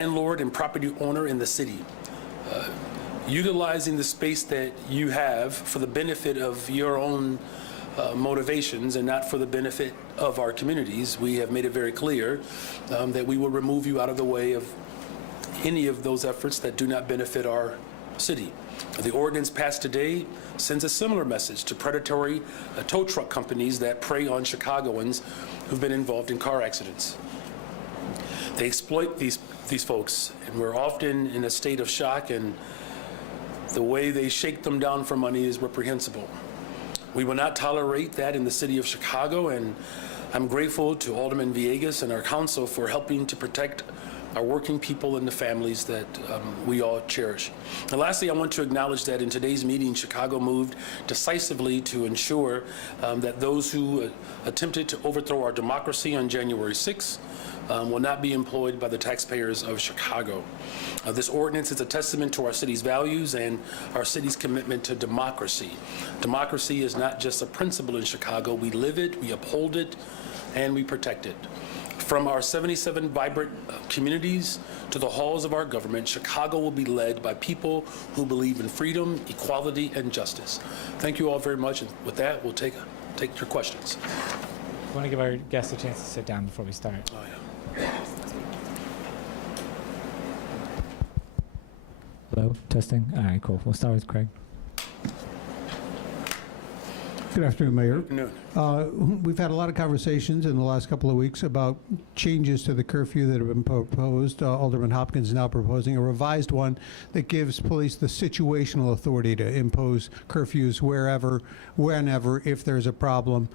landlord and property owner in the city, utilizing the space that you have for the benefit of your own motivations and not for the benefit of our communities. We have made it very clear that we will remove you out of the way of any of those efforts that do not benefit our city. The ordinance passed today sends a similar message to predatory tow truck companies that prey on Chicagoans who've been involved in car accidents. They exploit these folks, and we're often in a state of shock, and the way they shake them down for money is reprehensible. We will not tolerate that in the city of Chicago, and I'm grateful to Alderman Villegas and our council for helping to protect our working people and the families that we all cherish. And lastly, I want to acknowledge that in today's meeting, Chicago moved decisively to ensure that those who attempted to overthrow our democracy on January 6th will not be employed by the taxpayers of Chicago. This ordinance is a testament to our city's values and our city's commitment to democracy. Democracy is not just a principle in Chicago. We live it, we uphold it, and we protect it. From our 77 vibrant communities to the halls of our government, Chicago will be led by people who believe in freedom, equality, and justice. Thank you all very much, and with that, we'll take your questions. I want to give our guests a chance to sit down before we start. Oh, yeah. Hello, testing. All right, cool. We'll start with Craig. Good afternoon, Mayor. No. We've had a lot of conversations in the last couple of weeks about changes to the curfew that have been proposed. Alderman Hopkins is now proposing a revised one that gives police the situational authority to impose curfews wherever, whenever, if there's a problem.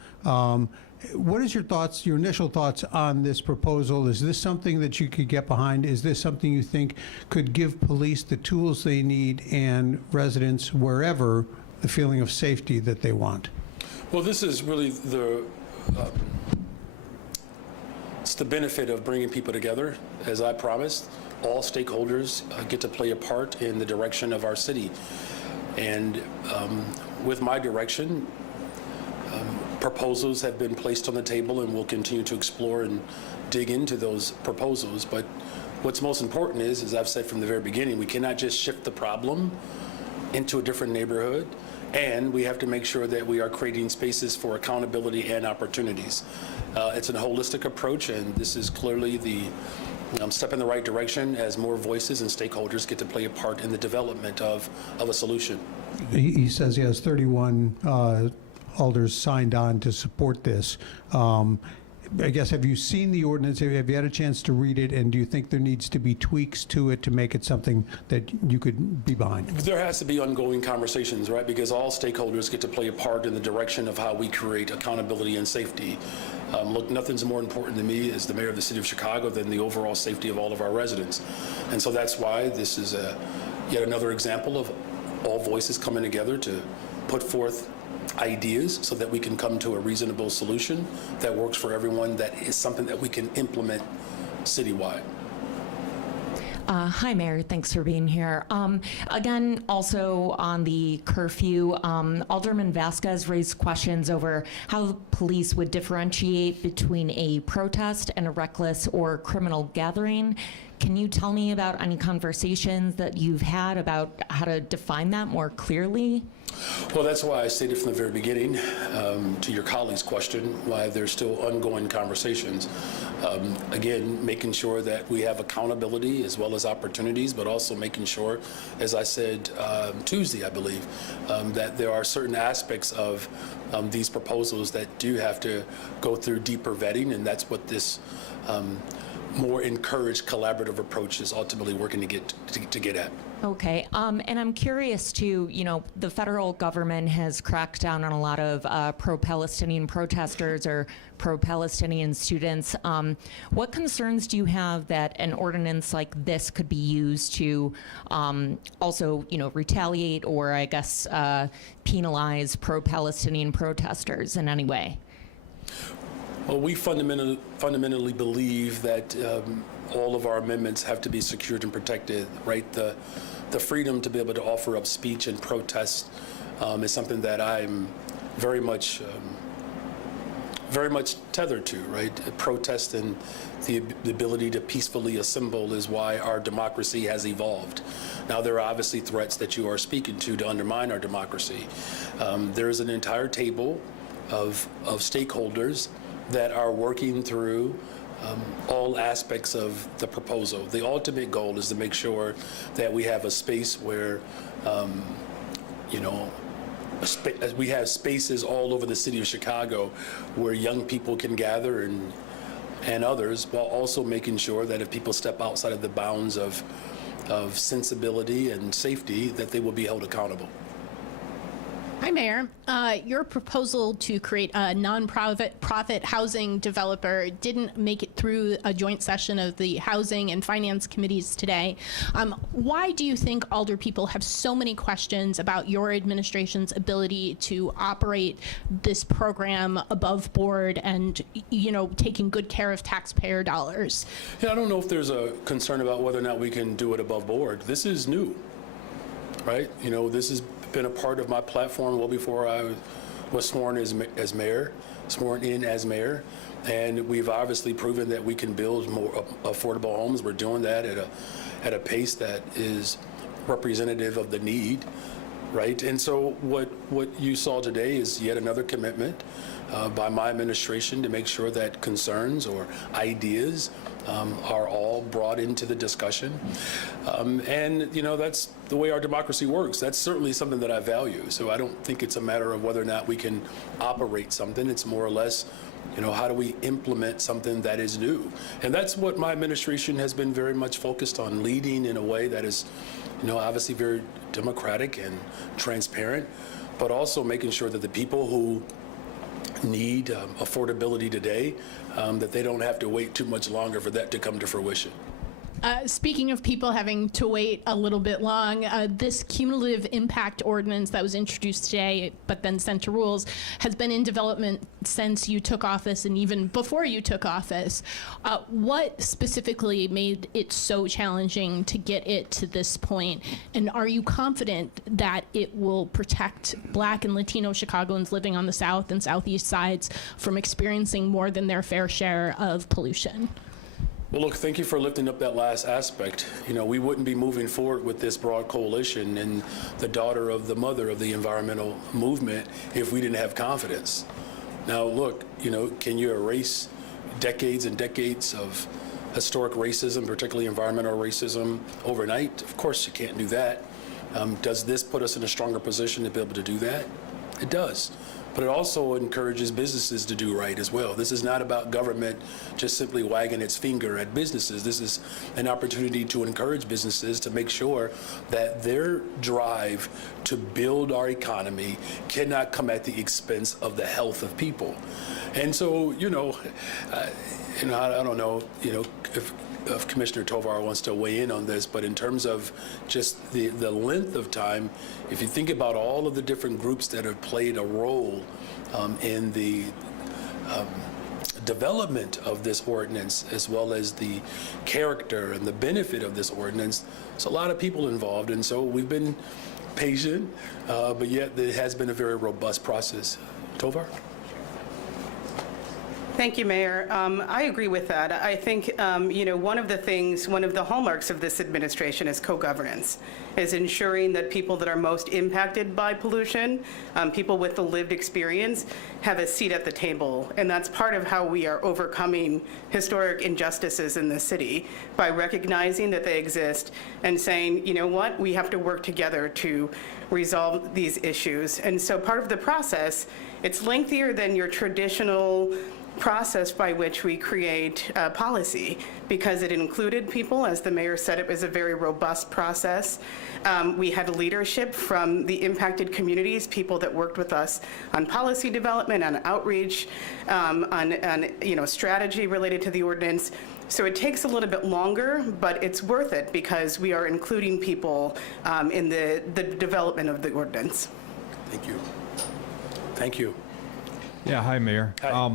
What is your thoughts, your initial thoughts on this proposal? Is this something that you could get behind? Is this something you think could give police the tools they need and residents wherever the feeling of safety that they want? Well, this is really it's the benefit of bringing people together. As I promised, all stakeholders get to play a part in the direction of our city. And with my direction, proposals have been placed on the table, and we'll continue to explore and dig into those proposals. But what's most important is, as I've said from the very beginning, we cannot just shift the problem into a different neighborhood, and we have to make sure that we are creating spaces for accountability and opportunities. It's a holistic approach, and this is clearly the step in the right direction as more voices and stakeholders get to play a part in the development of a solution. He says he has 31 alders signed on to support this. I guess, have you seen the ordinance? Have you had a chance to read it? And do you think there needs to be tweaks to it to make it something that you could be behind? There has to be ongoing conversations, right? Because all stakeholders get to play a part in the direction of how we create accountability and safety. Look, nothing's more important to me as the mayor of the city of Chicago than the overall safety of all of our residents. And so that's why this is yet another example of all voices coming together to put forth ideas so that we can come to a reasonable solution that works for everyone, that is something that we can implement citywide. Hi, Mayor. Thanks for being here. Again, also on the curfew, Alderman Vasquez raised questions over how the police would differentiate between a protest and a reckless or criminal gathering. Can you tell me about any conversations that you've had about how to define that more clearly? Well, that's why I stated from the very beginning, to your colleague's question, why there's still ongoing conversations. Again, making sure that we have accountability as well as opportunities, but also making sure, as I said Tuesday, I believe, that there are certain aspects of these proposals that do have to go through deeper vetting, and that's what this more encouraged collaborative approach is ultimately working to get at. Okay, and I'm curious too, the federal government has cracked down on a lot of pro-Palestinian protesters or pro-Palestinian students. What concerns do you have that an ordinance like this could be used to also, retaliate or I guess penalize pro-Palestinian protesters in any way? Well, we fundamentally believe that all of our amendments have to be secured and protected, right? The freedom to be able to offer up speech and protest is something that I'm very much very much tethered to, right? Protest and the ability to peacefully assemble is why our democracy has evolved. Now, there are obviously threats that you are speaking to undermine our democracy. There is an entire table of stakeholders that are working through all aspects of the proposal. The ultimate goal is to make sure that we have a space where, we have spaces all over the city of Chicago where young people can gather and others, while also making sure that if people step outside of the bounds of sensibility and safety, that they will be held accountable. Hi, Mayor. Your proposal to create a non-profit housing developer didn't make it through a joint session of the Housing and Finance Committees today. Why do you think Alder people have so many questions about your administration's ability to operate this program above board and, taking good care of taxpayer dollars? Yeah, I don't know if there's a concern about whether or not we can do it above board. This is new, right? This has been a part of my platform well before I was sworn in as mayor, and we've obviously proven that we can build more affordable homes. We're doing that at a pace that is representative of the need, right? And so what you saw today is yet another commitment by my administration to make sure that concerns or ideas are all brought into the discussion. And, that's the way our democracy works. That's certainly something that I value. So I don't think it's a matter of whether or not we can operate something. It's more or less, how do we implement something that is new? And that's what my administration has been very much focused on, leading in a way that is, obviously very democratic and transparent, but also making sure that the people who need affordability today, that they don't have to wait too much longer for that to come to fruition. Speaking of people having to wait a little bit long, this cumulative impact ordinance that was introduced today but then sent to rules has been in development since you took office and even before you took office. What specifically made it so challenging to get it to this point? And are you confident that it will protect Black and Latino Chicagoans living on the south and southeast sides from experiencing more than their fair share of pollution? Well, look, thank you for lifting up that last aspect. We wouldn't be moving forward with this broad coalition and the daughter of the mother of the environmental movement if we didn't have confidence. Now, look, can you erase decades and decades of historic racism, particularly environmental racism, overnight? Of course you can't do that. Does this put us in a stronger position to be able to do that? It does. But it also encourages businesses to do right as well. This is not about government just simply wagging its finger at businesses. This is an opportunity to encourage businesses to make sure that their drive to build our economy cannot come at the expense of the health of people. And so, I don't know, if Commissioner Tovar wants to weigh in on this, but in terms of just the length of time, if you think about all of the different groups that have played a role in the development of this ordinance, as well as the character and the benefit of this ordinance, there's a lot of people involved, and so we've been patient, but yet it has been a very robust process. Tovar? Thank you, Mayor. I agree with that. I think, one of the hallmarks of this administration is co-governance, is ensuring that people that are most impacted by pollution, people with the lived experience, have a seat at the table. And that's part of how we are overcoming historic injustices in the city, by recognizing that they exist and saying, what, we have to work together to resolve these issues. And so part of the process, it's lengthier than your traditional process by which we create policy, because it included people. As the mayor said, it was a very robust process. We had leadership from the impacted communities, people that worked with us on policy development, on outreach, on strategy related to the ordinance. So it takes a little bit longer, but it's worth it because we are including people in the development of the ordinance. Thank you. Thank you. Yeah, hi, Mayor. Hi.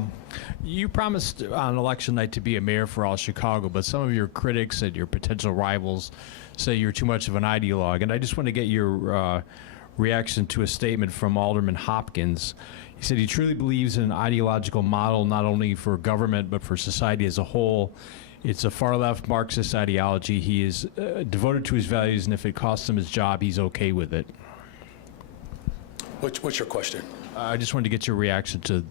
You promised on election night to be a mayor for all Chicago, but some of your critics and your potential rivals say you're too much of an ideologue, and I just want to get your reaction to a statement from Alderman Hopkins. He said he truly believes in an ideological model not only for government but for society as a whole. It's a far-left Marxist ideology. He is devoted to his values, and if it costs him his job, he's okay with it. What's your question? I just wanted to get your reaction to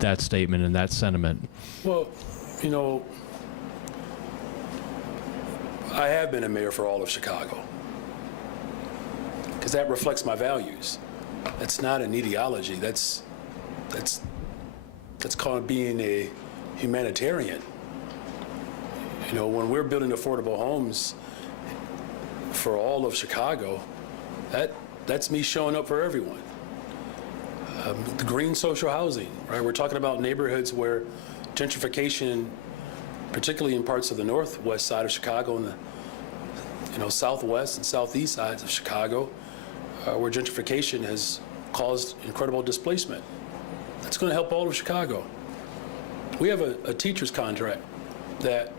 that statement and that sentiment. Well, you know, I have been a mayor for all of Chicago because that reflects my values. That's not an ideology. That's called being a humanitarian. You know, when we're building affordable homes for all of Chicago, that's me showing up for everyone. The green social housing, right? We're talking about neighborhoods where gentrification, particularly in parts of the northwest side of Chicago and the southwest and southeast sides of Chicago, where gentrification has caused incredible displacement. That's going to help all of Chicago. We have a teacher's contract that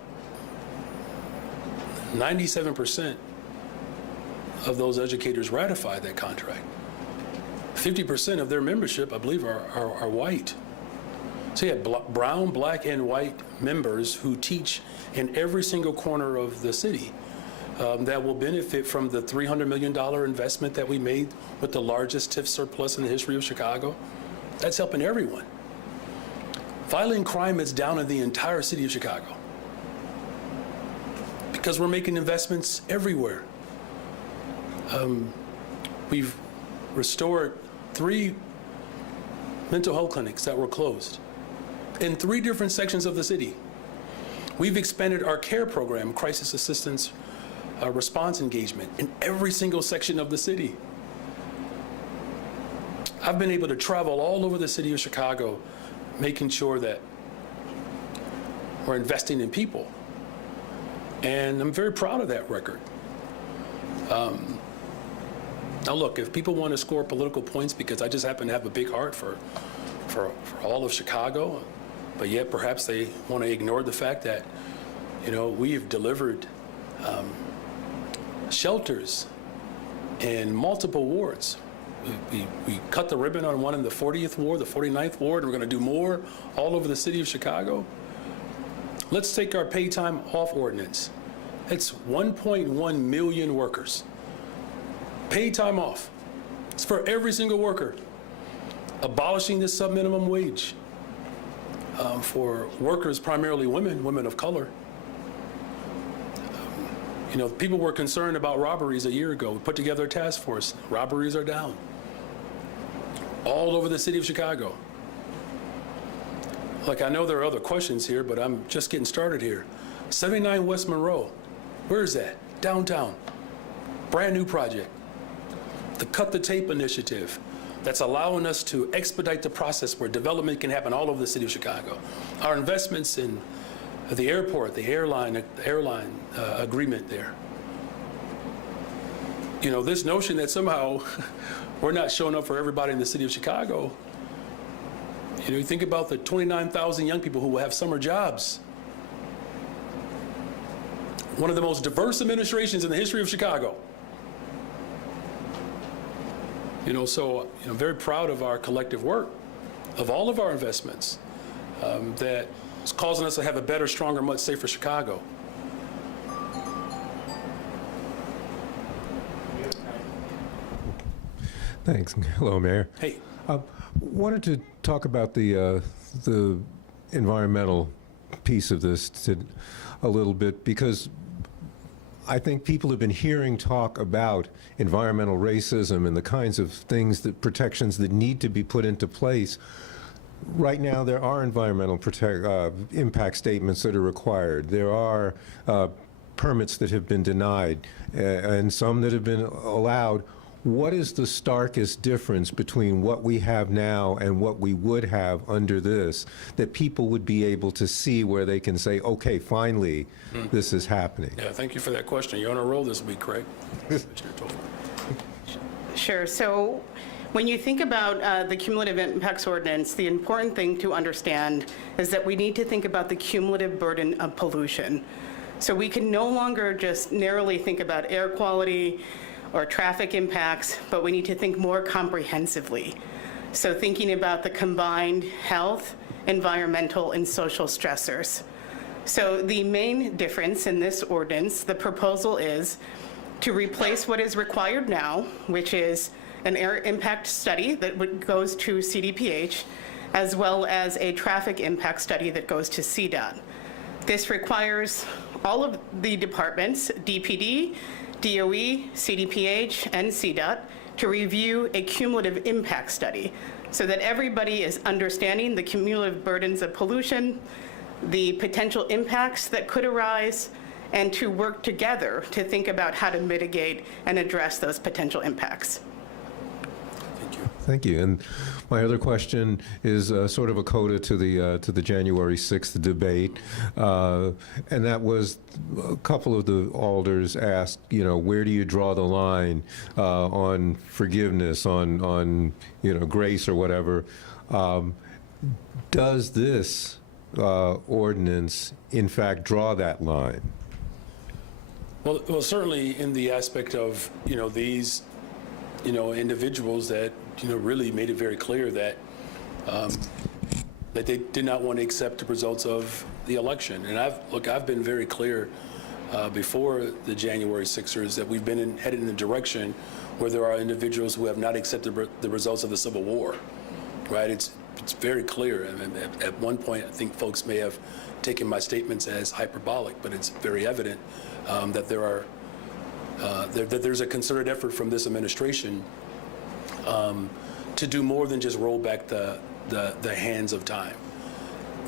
97% of those educators ratified that contract. 50% of their membership, I believe, are white. So you have brown, black, and white members who teach in every single corner of the city that will benefit from the $300 million investment that we made with the largest TIF surplus in the history of Chicago. That's helping everyone. Violent crime is down in the entire city of Chicago because we're making investments everywhere. We've restored 3 mental health clinics that were closed in 3 different sections of the city. We've expanded our CARE program, crisis assistance response engagement, in every single section of the city. I've been able to travel all over the city of Chicago, making sure that we're investing in people. And I'm very proud of that record. Now look, if people want to score political points because I just happen to have a big heart for all of Chicago, but yet perhaps they want to ignore the fact that, we have delivered shelters in multiple wards. We cut the ribbon on one in the 40th ward, the 49th ward, and we're going to do more all over the city of Chicago. Let's take our pay time off ordinance. It's 1.1 million workers. Paid time off. It's for every single worker. Abolishing the sub-minimum wage for workers, primarily women of color. People were concerned about robberies a year ago. We put together a task force. Robberies are down all over the city of Chicago. Look, I know there are other questions here, but I'm just getting started here. 79 West Monroe. Where is that? Downtown. Brand new project. The Cut the Tape initiative that's allowing us to expedite the process where development can happen all over the city of Chicago. Our investments in the airport, the airline agreement there. This notion that somehow we're not showing up for everybody in the city of Chicago. You think about the 29,000 young people who will have summer jobs. One of the most diverse administrations in the history of Chicago. So I'm very proud of our collective work, of all of our investments that is causing us to have a better, stronger, much safer Chicago. Thanks. Hello, Mayor. Hey. Wanted to talk about the environmental piece of this a little bit, because I think people have been hearing talk about environmental racism and the kinds of protections that need to be put into place. Right now, there are environmental impact statements that are required. There are permits that have been denied and some that have been allowed. What is the starkest difference between what we have now and what we would have under this, that people would be able to see where they can say, okay, finally, this is happening? Yeah, thank you for that question. You're on a roll this week, Craig. Sure. So when you think about the cumulative impacts ordinance, the important thing to understand is that we need to think about the cumulative burden of pollution. So we can no longer just narrowly think about air quality or traffic impacts, but we need to think more comprehensively. So thinking about the combined health, environmental, and social stressors. So the main difference in this ordinance, the proposal is to replace what is required now, which is an air impact study that goes to CDPH, as well as a traffic impact study that goes to CDOT. This requires all of the departments, DPD, DOE, CDPH, and CDOT, to review a cumulative impact study so that everybody is understanding the cumulative burdens of pollution, the potential impacts that could arise, and to work together to think about how to mitigate and address those potential impacts. Thank you. And my other question is sort of a coda to the January 6th debate, and that was a couple of the alders asked, where do you draw the line on forgiveness, on grace or whatever? Does this ordinance, in fact, draw that line? Well, certainly in the aspect of, these, individuals that, really made it very clear that that they did not want to accept the results of the election. And I've been very clear before the January 6ers that we've been headed in the direction where there are individuals who have not accepted the results of the Civil War, right? It's very clear. And at one point, I think folks may have taken my statements as hyperbolic, but it's very evident that there's a concerted effort from this administration to do more than just roll back the hands of time.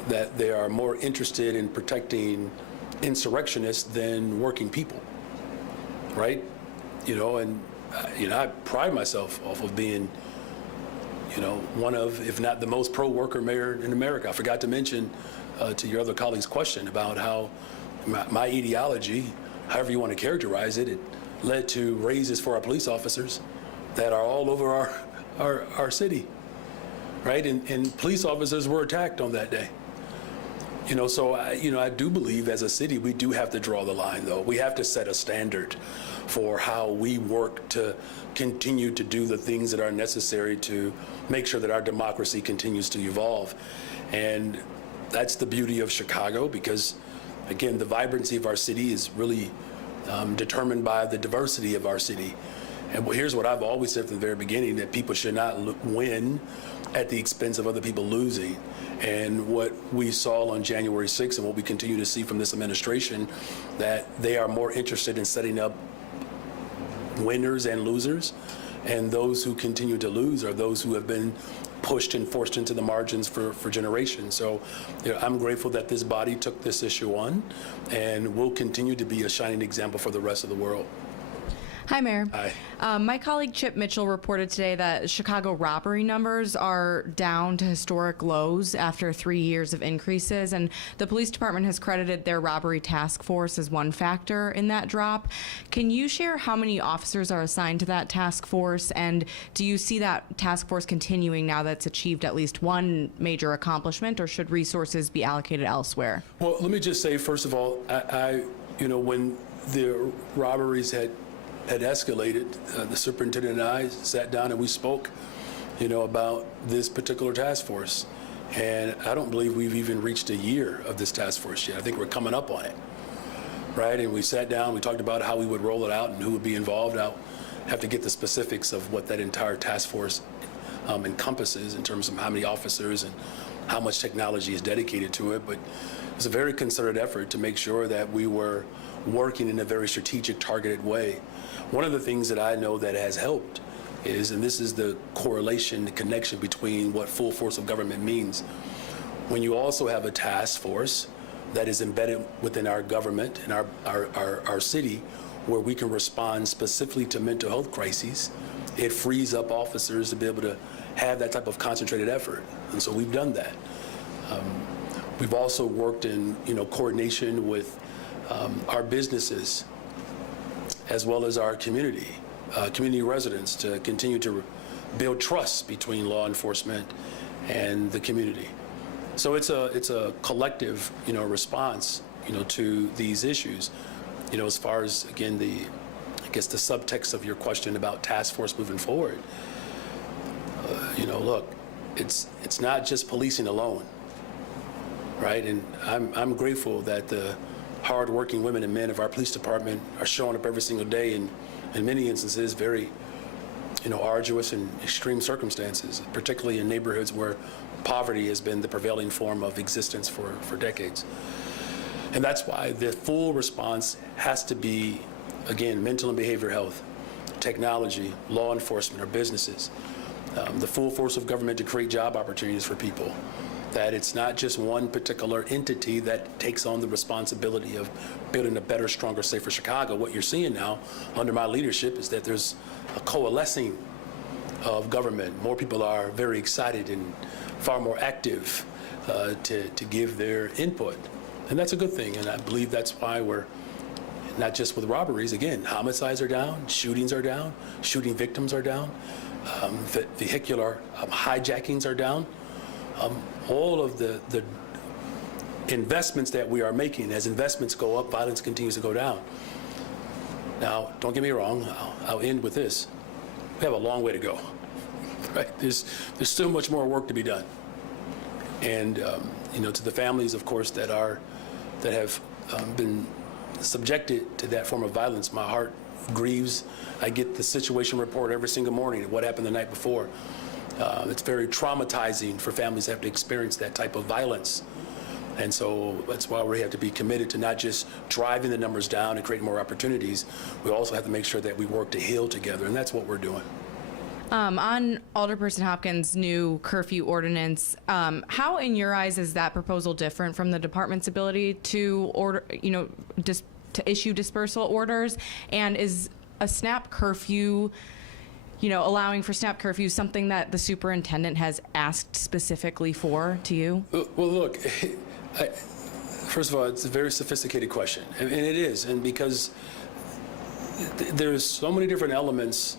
That they are more interested in protecting insurrectionists than working people, right? I pride myself off of being, one of, if not the most pro-worker mayor in America. I forgot to mention to your other colleague's question about how my ideology, however you want to characterize it, it led to raises for our police officers that are all over our city, right? And police officers were attacked on that day. So I do believe as a city we do have to draw the line, though. We have to set a standard for how we work to continue to do the things that are necessary to make sure that our democracy continues to evolve. And that's the beauty of Chicago, because again, the vibrancy of our city is really determined by the diversity of our city. And here's what I've always said from the very beginning, that people should not win at the expense of other people losing. And what we saw on January 6th and what we continue to see from this administration, that they are more interested in setting up winners and losers. And those who continue to lose are those who have been pushed and forced into the margins for generations. So I'm grateful that this body took this issue on and will continue to be a shining example for the rest of the world. Hi, Mayor. Hi. My colleague Chip Mitchell reported today that Chicago robbery numbers are down to historic lows after 3 years of increases, and the police department has credited their robbery task force as one factor in that drop. Can you share how many officers are assigned to that task force, and do you see that task force continuing now that it's achieved at least one major accomplishment, or should resources be allocated elsewhere? Well, let me just say, first of all, when the robberies had escalated, the superintendent and I sat down and we spoke, about this particular task force. And I don't believe we've even reached a year of this task force yet. I think we're coming up on it, right? And we sat down, we talked about how we would roll it out and who would be involved. I'll have to get the specifics of what that entire task force encompasses in terms of how many officers and how much technology is dedicated to it. But it was a very concerted effort to make sure that we were working in a very strategic, targeted way. One of the things that I know that has helped is, and this is the correlation, the connection between what full force of government means, when you also have a task force that is embedded within our government and our city, where we can respond specifically to mental health crises, it frees up officers to be able to have that type of concentrated effort. And so we've done that. We've also worked in coordination with our businesses as well as our community residents to continue to build trust between law enforcement and the community. So it's a collective response to these issues. As far as again the I guess, the subtext of your question about task force moving forward. Look, it's not just policing alone, right? And I'm grateful that the hardworking women and men of our police department are showing up every single day, and in many instances, very, arduous and extreme circumstances, particularly in neighborhoods where poverty has been the prevailing form of existence for decades. And that's why the full response has to be, again, mental and behavioral health, technology, law enforcement, or businesses, the full force of government to create job opportunities for people, that it's not just one particular entity that takes on the responsibility of building a better, stronger, safer Chicago. What you're seeing now under my leadership is that there's a coalescing of government. More people are very excited and far more active to give their input. And that's a good thing, and I believe that's why we're not just with robberies. Again, homicides are down, shootings are down, shooting victims are down, vehicular hijackings are down. All of the investments that we are making, as investments go up, violence continues to go down. Now, don't get me wrong, I'll end with this. We have a long way to go, right? There's still much more work to be done. And, to the families, of course, that have been subjected to that form of violence, my heart grieves. I get the situation report every single morning of what happened the night before. It's very traumatizing for families to have to experience that type of violence. And so that's why we have to be committed to not just driving the numbers down and creating more opportunities. We also have to make sure that we work to heal together, and that's what we're doing. On Alderperson Hopkins' new curfew ordinance, how, in your eyes, is that proposal different from the department's ability to order, to issue dispersal orders? And is a snap curfew, allowing for snap curfew, something that the superintendent has asked specifically for to you? Well, look, first of all, it's a very sophisticated question, and it is, and because there's so many different elements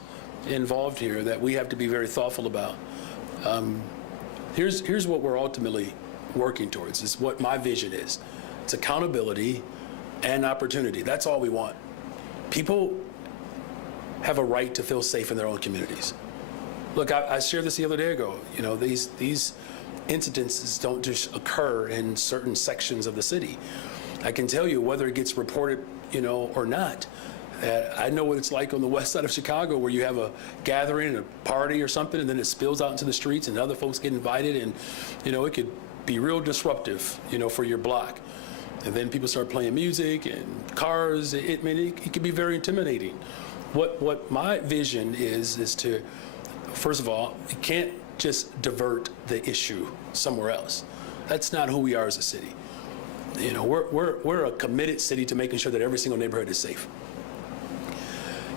involved here that we have to be very thoughtful about. Here's what we're ultimately working towards, is what my vision is. It's accountability and opportunity. That's all we want. People have a right to feel safe in their own communities. Look, I shared this the other day ago. These incidences don't just occur in certain sections of the city. I can tell you whether it gets reported, or not. I know what it's like on the west side of Chicago, where you have a gathering, a party or something, and then it spills out into the streets and other folks get invited, and, it could be real disruptive, for your block. And then people start playing music and cars. It can be very intimidating. What my vision is to, first of all, you can't just divert the issue somewhere else. That's not who we are as a city. We're a committed city to making sure that every single neighborhood is safe.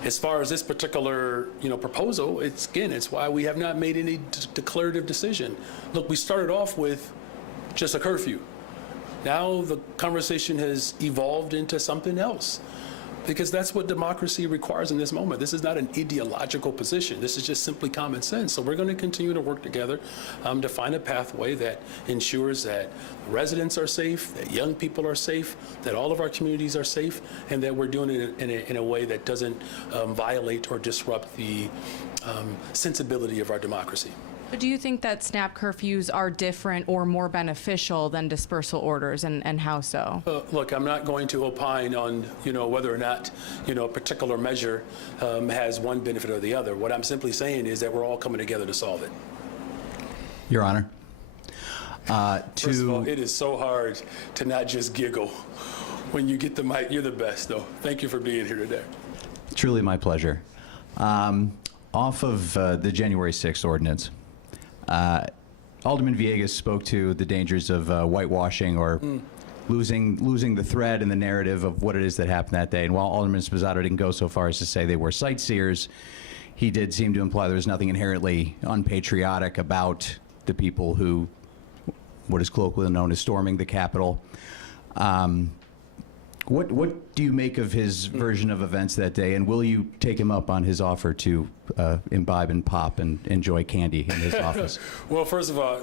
As far as this particular, proposal, it's why we have not made any declarative decision. Look, we started off with just a curfew. Now the conversation has evolved into something else, because that's what democracy requires in this moment. This is not an ideological position. This is just simply common sense. So we're going to continue to work together to find a pathway that ensures that residents are safe, that young people are safe, that all of our communities are safe, and that we're doing it in a way that doesn't violate or disrupt the sensibility of our democracy. But do you think that snap curfews are different or more beneficial than dispersal orders, and how so? Look, I'm not going to opine on, whether or not, a particular measure has one benefit or the other. What I'm simply saying is that we're all coming together to solve it. Your Honor. First of all, it is so hard to not just giggle when you get the mic. You're the best, though. Thank you for being here today. Truly my pleasure. Off of the January 6th ordinance, Alderman Villegas spoke to the dangers of whitewashing or losing the thread and the narrative of what it is that happened that day. And while Alderman Sposato didn't go so far as to say they were sightseers, he did seem to imply there was nothing inherently unpatriotic about the people who, what is colloquially known as storming the Capitol. What do you make of his version of events that day, and will you take him up on his offer to imbibe and pop and enjoy candy in his office? Well, first of all,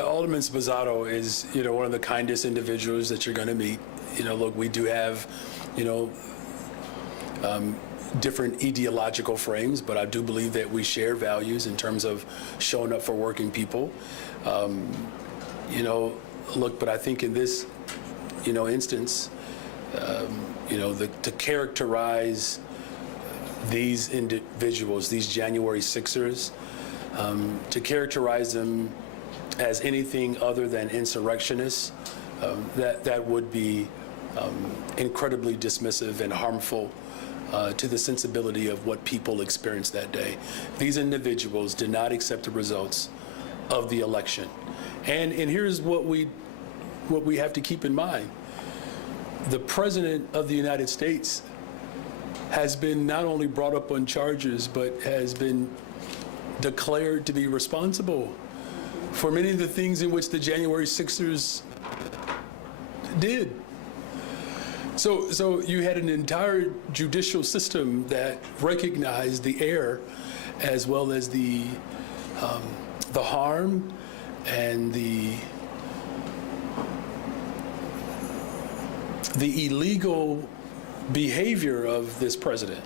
Alderman Sposato is, one of the kindest individuals that you're going to meet. Look, we do have, different ideological frames, but I do believe that we share values in terms of showing up for working people. Look, but I think in this, instance, to characterize these individuals, these January 6ers, to characterize them as anything other than insurrectionists, that would be incredibly dismissive and harmful to the sensibility of what people experienced that day. These individuals did not accept the results of the election. And here's what we have to keep in mind. The President of the United States has been not only brought up on charges, but has been declared to be responsible for many of the things in which the January 6ers did. So you had an entire judicial system that recognized the error as well as the harm and the illegal behavior of this president.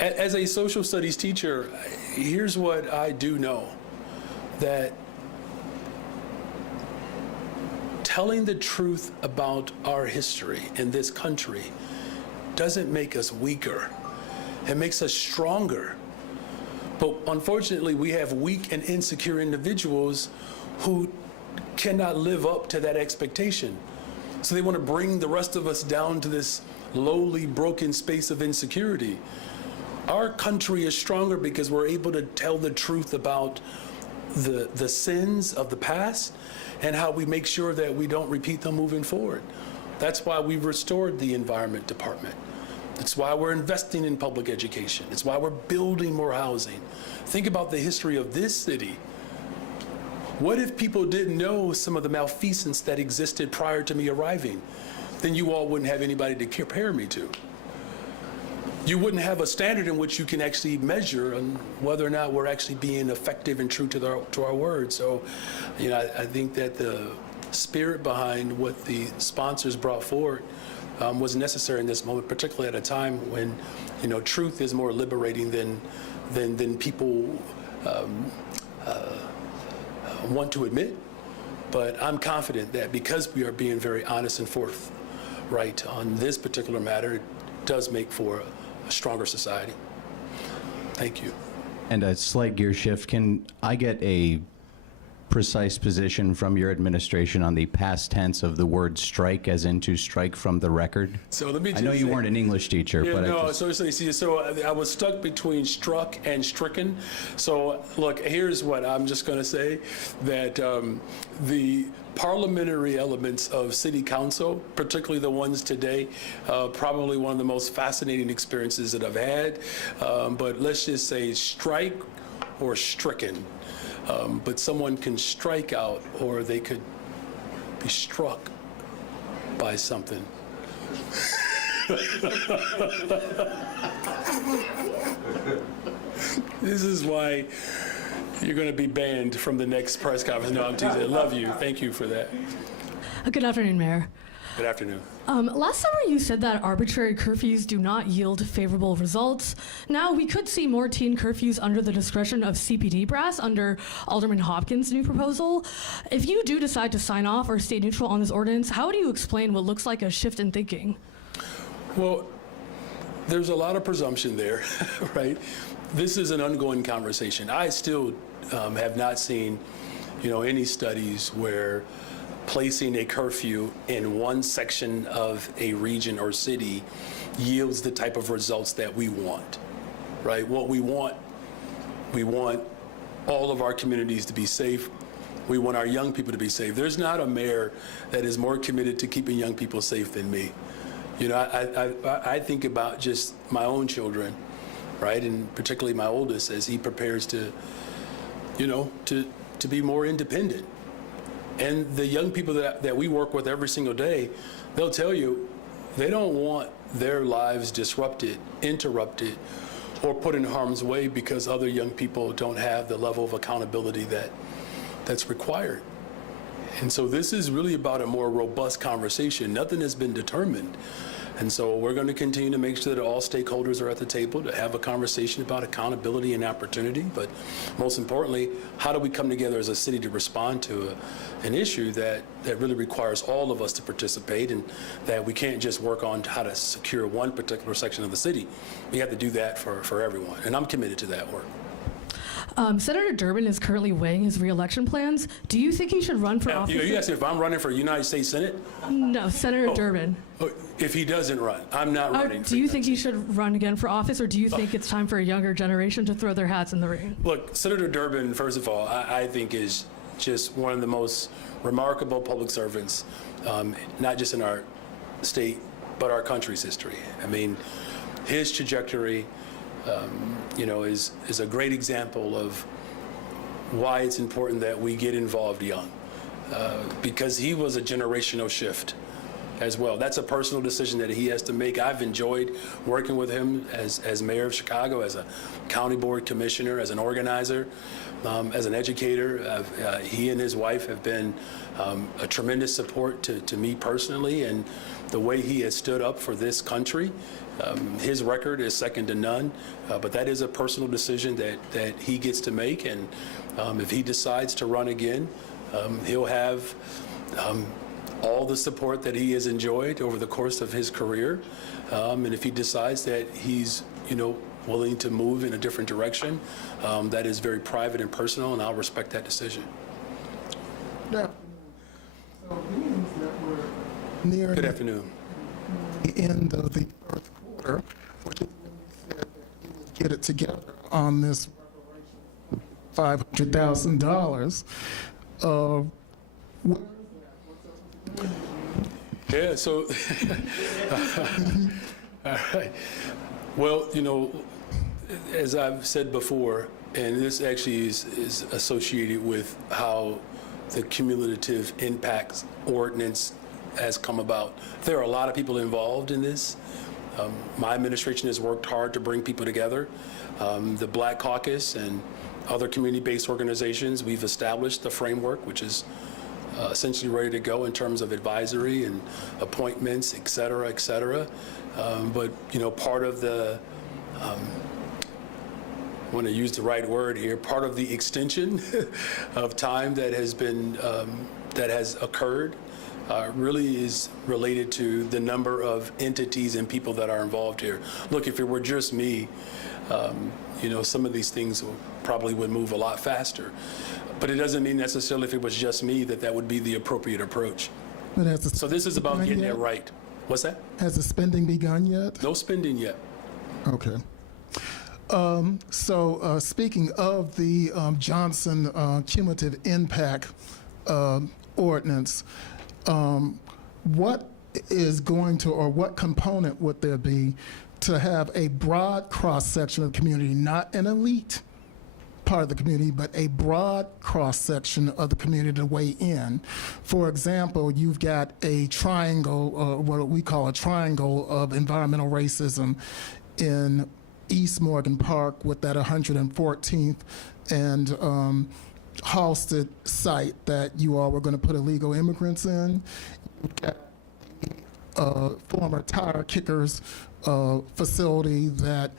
As a social studies teacher, here's what I do know, that telling the truth about our history in this country doesn't make us weaker. It makes us stronger. But unfortunately, we have weak and insecure individuals who cannot live up to that expectation. So they want to bring the rest of us down to this lowly, broken space of insecurity. Our country is stronger because we're able to tell the truth about the sins of the past and how we make sure that we don't repeat them moving forward. That's why we've restored the Environment Department. It's why we're investing in public education. It's why we're building more housing. Think about the history of this city. What if people didn't know some of the malfeasance that existed prior to me arriving? Then you all wouldn't have anybody to compare me to. You wouldn't have a standard in which you can actually measure on whether or not we're actually being effective and true to our word. So, I think that the spirit behind what the sponsors brought forward was necessary in this moment, particularly at a time when, truth is more liberating than people want to admit. But I'm confident that because we are being very honest and forthright on this particular matter, it does make for a stronger society. Thank you. And a slight gear shift, can I get a precise position from your administration on the past tense of the word strike, as in to strike from the record? So let me just I know you say- weren't an English teacher, Yeah, but no, so I was stuck between struck and stricken. So look, here's what I'm just going to say, that the parliamentary elements of city council, particularly the ones today, probably one of the most fascinating experiences that I've had. But let's just say strike or stricken. But someone can strike out, or they could be struck by something. This is why you're going to be banned from the next press conference. No, I'm teasing. I love you. Thank you for that. Good afternoon, Mayor. Good afternoon. Last summer you said that arbitrary curfews do not yield favorable results. Now we could see more teen curfews under the discretion of CPD brass under Alderman Hopkins' new proposal. If you do decide to sign off or stay neutral on this ordinance, how do you explain what looks like a shift in thinking? Well, there's a lot of presumption there, right? This is an ongoing conversation. I still have not seen, any studies where placing a curfew in one section of a region or city yields the type of results that we want, right? What we want all of our communities to be safe. We want our young people to be safe. There's not a mayor that is more committed to keeping young people safe than me. I think about just my own children, right? And particularly my oldest, as he prepares to be more independent. And the young people that we work with every single day, they'll tell you they don't want their lives disrupted, interrupted, or put in harm's way because other young people don't have the level of accountability that's required. And so this is really about a more robust conversation. Nothing has been determined. And so we're going to continue to make sure that all stakeholders are at the table to have a conversation about accountability and opportunity. But most importantly, how do we come together as a city to respond to an issue that really requires all of us to participate, and that we can't just work on how to secure one particular section of the city. We have to do that for everyone. And I'm committed to that work. Senator Durbin is currently weighing his re-election plans. Do you think he should run for Now, office? are you asking if I'm running for United States Senate? No, Senator Durbin. If he doesn't run, I'm not running. Do you think he should run again for office, or do you think it's time for a younger generation to throw their hats in the ring? Look, Senator Durbin, first of all, I think is just one of the most remarkable public servants, not just in our state, but our country's history. I mean, his trajectory, is a great example of why it's important that we get involved young, because he was a generational shift as well. That's a personal decision that he has to make. I've enjoyed working with him as mayor of Chicago, as a county board commissioner, as an organizer, as an educator. He and his wife have been a tremendous support to me personally, and the way he has stood up for this country. His record is second to none, but that is a personal decision that he gets to make. And if he decides to run again, he'll have all the support that he has enjoyed over the course of his career. And if he decides that he's, willing to move in a different direction, that is very private and personal, and I'll respect that decision. So meetings that were near Good afternoon. the end of the first quarter, which is when you said that you would get it together on this $500,000. Where is that? Yeah, so, all right. Well, as I've said before, and this actually is associated with how the cumulative impacts ordinance has come about. There are a lot of people involved in this. My administration has worked hard to bring people together. The Black Caucus and other community-based organizations, we've established the framework, which is essentially ready to go in terms of advisory and appointments, et cetera, et cetera. But, part of the, I want to use the right word here, part of the extension of time that has been, that has occurred really is related to the number of entities and people that are involved here. Look, if it were just me, some of these things probably would move a lot faster. But it doesn't mean necessarily if it was just me that would be the appropriate approach. So this is about getting it right. What's that? Has the spending begun yet? No spending yet. Okay. So speaking of the Johnson cumulative impact ordinance, what is going to, or what component would there be to have a broad cross-section of the community, not an elite part of the community, but a broad cross-section of the community to weigh in? For example, you've got a triangle, what we call a triangle of environmental racism in East Morgan Park with that 114th and Halsted site that you all were going to put illegal immigrants in. You've got former tire kickers facility that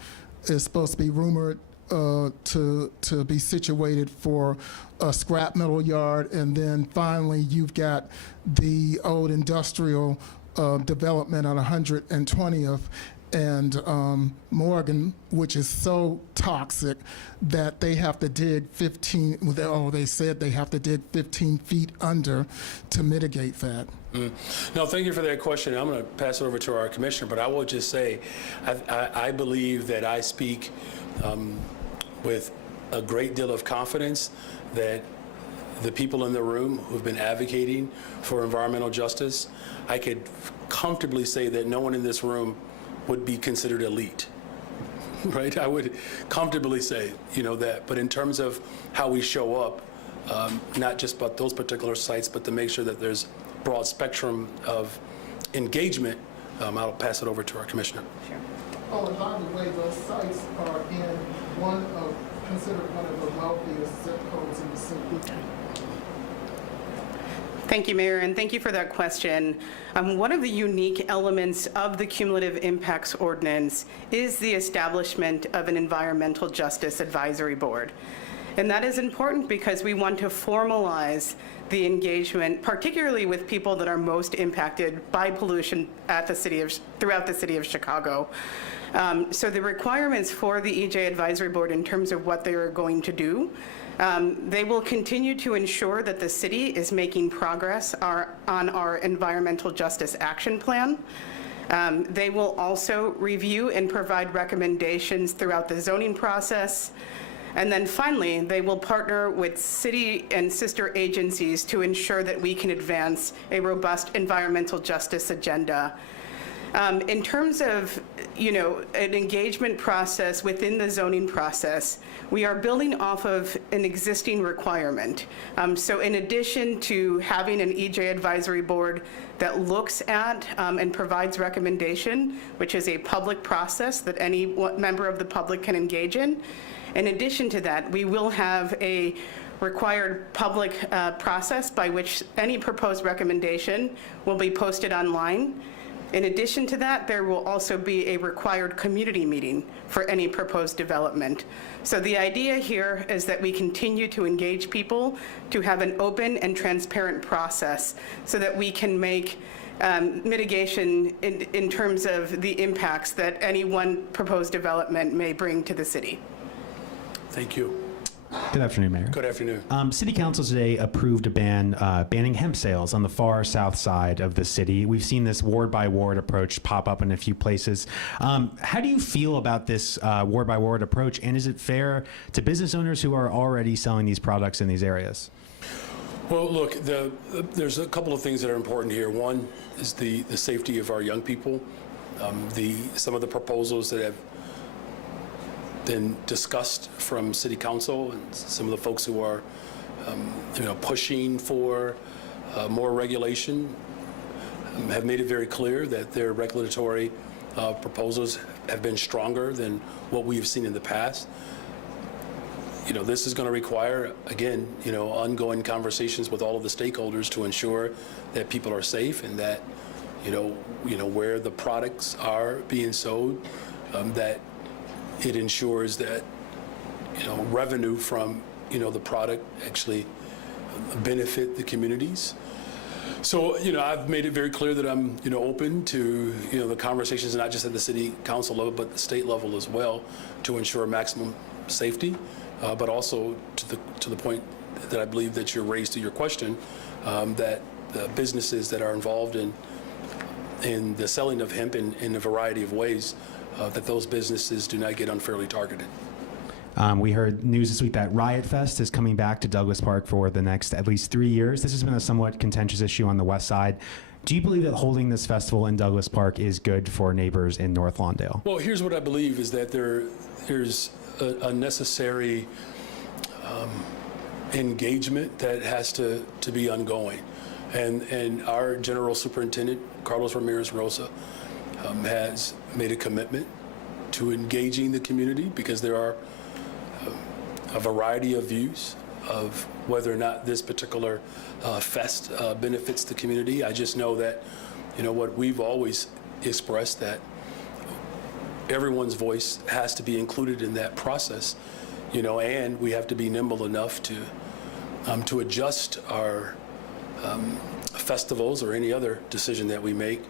is supposed to be rumored to be situated for a scrap metal yard. And then finally, you've got the old industrial development on 120th and Morgan, which is so toxic that they have to dig 15, they said they have to dig 15 feet under to mitigate that. No, thank you for that question. I'm going to pass it over to our commissioner, but I will just say, I believe that I speak with a great deal of confidence that the people in the room who've been advocating for environmental justice, I could comfortably say that no one in this room would be considered elite, right? I would comfortably say, that. But in terms of how we show up, not just about those particular sites, but to make sure that there's broad spectrum of engagement, I'll pass it over to our commissioner. Sure. Oh, and by the way, those sites are considered one of the wealthiest zip codes in the city. Thank you, Mayor, and thank you for that question. One of the unique elements of the cumulative impacts ordinance is the establishment of an environmental justice advisory board. And that is important because we want to formalize the engagement, particularly with people that are most impacted by pollution throughout the city of Chicago. So the requirements for the EJ Advisory Board in terms of what they are going to do, they will continue to ensure that the city is making progress on our environmental justice action plan. They will also review and provide recommendations throughout the zoning process. And then finally, they will partner with city and sister agencies to ensure that we can advance a robust environmental justice agenda. In terms of, an engagement process within the zoning process, we are building off of an existing requirement. So in addition to having an EJ advisory board that looks at and provides recommendation, which is a public process that any member of the public can engage in addition to that, we will have a required public process by which any proposed recommendation will be posted online. In addition to that, there will also be a required community meeting for any proposed development. So the idea here is that we continue to engage people to have an open and transparent process so that we can make mitigation in terms of the impacts that any one proposed development may bring to the city. Thank you. Good afternoon, Mayor. Good afternoon. City Council today approved a ban banning hemp sales on the far south side of the city. We've seen this ward-by-ward approach pop up in a few places. How do you feel about this ward-by-ward approach, and is it fair to business owners who are already selling these products in these areas? Well, look, there's a couple of things that are important here. One is the safety of our young people. Some of the proposals that have been discussed from City Council and some of the folks who are, pushing for more regulation have made it very clear that their regulatory proposals have been stronger than what we have seen in the past. This is going to require, again, ongoing conversations with all of the stakeholders to ensure that people are safe and that, where the products are being sold, that it ensures that, revenue from, the product actually benefit the communities. So, I've made it very clear that I'm, open to, the conversations, not just at the city council level, but the state level as well, to ensure maximum safety, but also to the point that I believe that you raised to your question, that the businesses that are involved in the selling of hemp in a variety of ways, that those businesses do not get unfairly targeted. We heard news this week that Riot Fest is coming back to Douglas Park for the next at least 3 years. This has been a somewhat contentious issue on the west side. Do you believe that holding this festival in Douglas Park is good for neighbors in North Lawndale? Well, here's what I believe is that there's a necessary engagement that has to be ongoing. And our General Superintendent, Carlos Ramirez Rosa, has made a commitment to engaging the community because there are a variety of views of whether or not this particular fest benefits the community. I just know that, what we've always expressed, that everyone's voice has to be included in that process, and we have to be nimble enough to adjust our festivals or any other decision that we make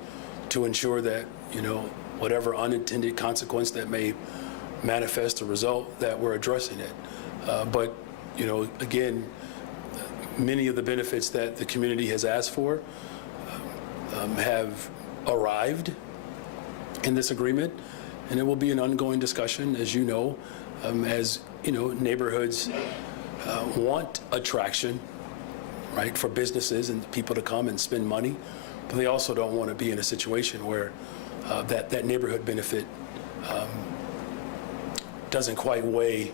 to ensure that, whatever unintended consequence that may manifest or result, that we're addressing it. But, again, many of the benefits that the community has asked for have arrived in this agreement, and it will be an ongoing discussion, as neighborhoods want attraction, right, for businesses and people to come and spend money, but they also don't want to be in a situation where that neighborhood benefit doesn't quite weigh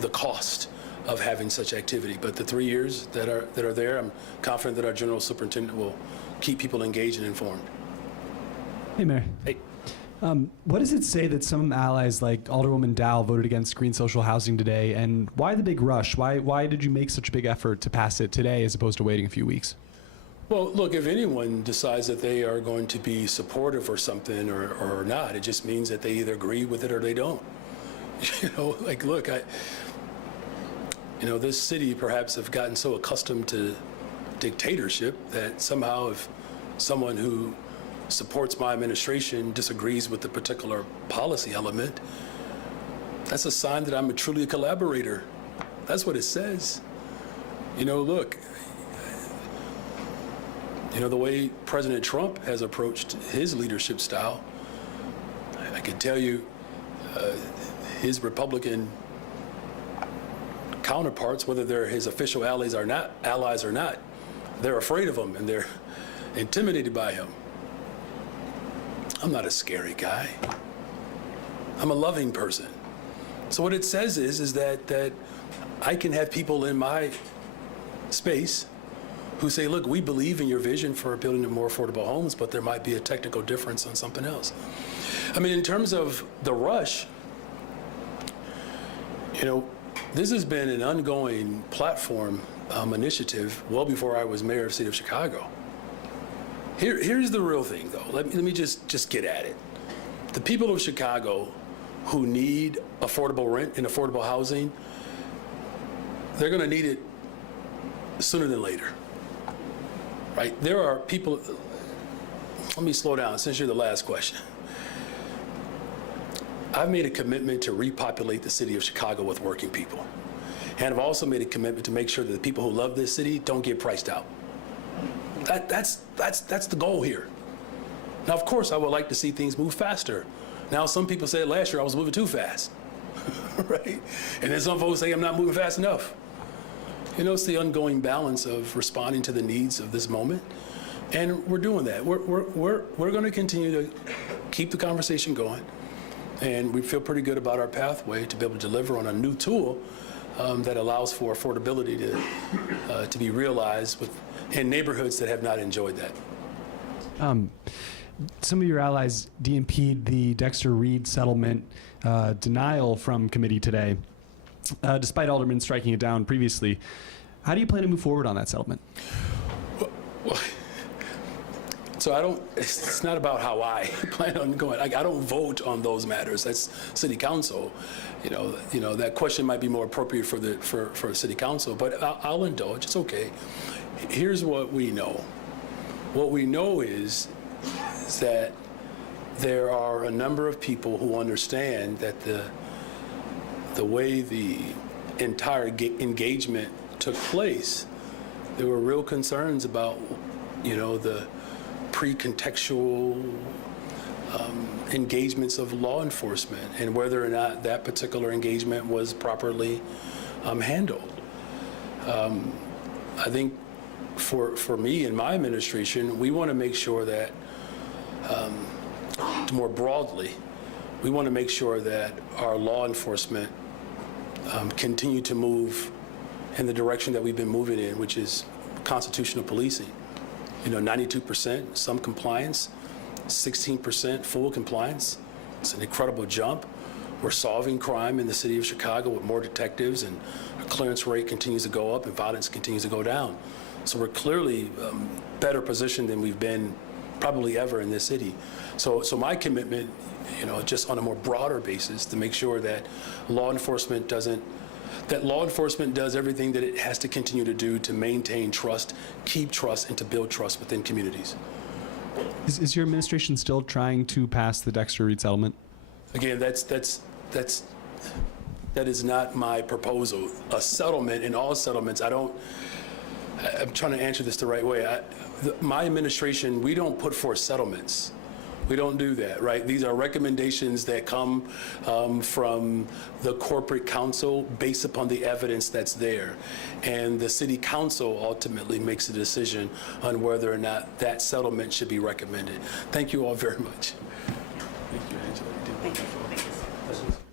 the cost of having such activity. But the 3 years that are there, I'm confident that our General Superintendent will keep people engaged and informed. Hey, Mayor. Hey. What does it say that some allies like Alderwoman Dow voted against green social housing today, and why the big rush? Why did you make such a big effort to pass it today as opposed to waiting a few weeks? Well, look, if anyone decides that they are going to be supportive or something or not, it just means that they either agree with it or they don't. Like, look, this city perhaps have gotten so accustomed to dictatorship that somehow if someone who supports my administration disagrees with the particular policy element, that's a sign that I'm truly a collaborator. That's what it says. Look, the way President Trump has approached his leadership style, I can tell you his Republican counterparts, whether they're his official allies or not, they're afraid of him and they're intimidated by him. I'm not a scary guy. I'm a loving person. So what it says is that I can have people in my space who say, look, we believe in your vision for building more affordable homes, but there might be a technical difference on something else. I mean, in terms of the rush, this has been an ongoing platform initiative well before I was mayor of the city of Chicago. Here's the real thing, though. Let me just get at it. The people of Chicago who need affordable rent and affordable housing, they're going to need it sooner than later, right? There are people, let me slow down since you're the last question. I've made a commitment to repopulate the city of Chicago with working people. And I've also made a commitment to make sure that the people who love this city don't get priced out. That's the goal here. Now, of course, I would like to see things move faster. Now, some people said last year I was moving too fast, right? And then some folks say I'm not moving fast enough. It's the ongoing balance of responding to the needs of this moment, and we're doing that. We're going to continue to keep the conversation going, and we feel pretty good about our pathway to be able to deliver on a new tool that allows for affordability to be realized in neighborhoods that have not enjoyed that. Some of your allies DMP'd the Dexter Reed settlement denial from committee today, despite Alderman striking it down previously. How do you plan to move forward on that settlement? So it's not about how I plan on going. I don't vote on those matters. That's city council. That question might be more appropriate for city council, but I'll indulge. It's okay. Here's what we know. What we know is that there are a number of people who understand that the way the entire engagement took place, there were real concerns about, the pre-contextual engagements of law enforcement and whether or not that particular engagement was properly handled. I think for me and my administration, we want to make sure that, more broadly, we want to make sure that our law enforcement continue to move in the direction that we've been moving in, which is constitutional policing. 92% some compliance, 16% full compliance. It's an incredible jump. We're solving crime in the city of Chicago with more detectives, and our clearance rate continues to go up and violence continues to go down. So we're clearly better positioned than we've been probably ever in this city. So my commitment, just on a more broader basis, to make sure that law enforcement does everything that it has to continue to do to maintain trust, keep trust, and to build trust within communities. Is your administration still trying to pass the Dexter Reed settlement? Again, that is not my proposal. A settlement, in all settlements, I'm trying to answer this the right way. My administration, we don't put forth settlements. We don't do that, right? These are recommendations that come from the corporate council based upon the evidence that's there. And the city council ultimately makes a decision on whether or not that settlement should be recommended. Thank you all very much. Thank you, Angela. You did wonderful.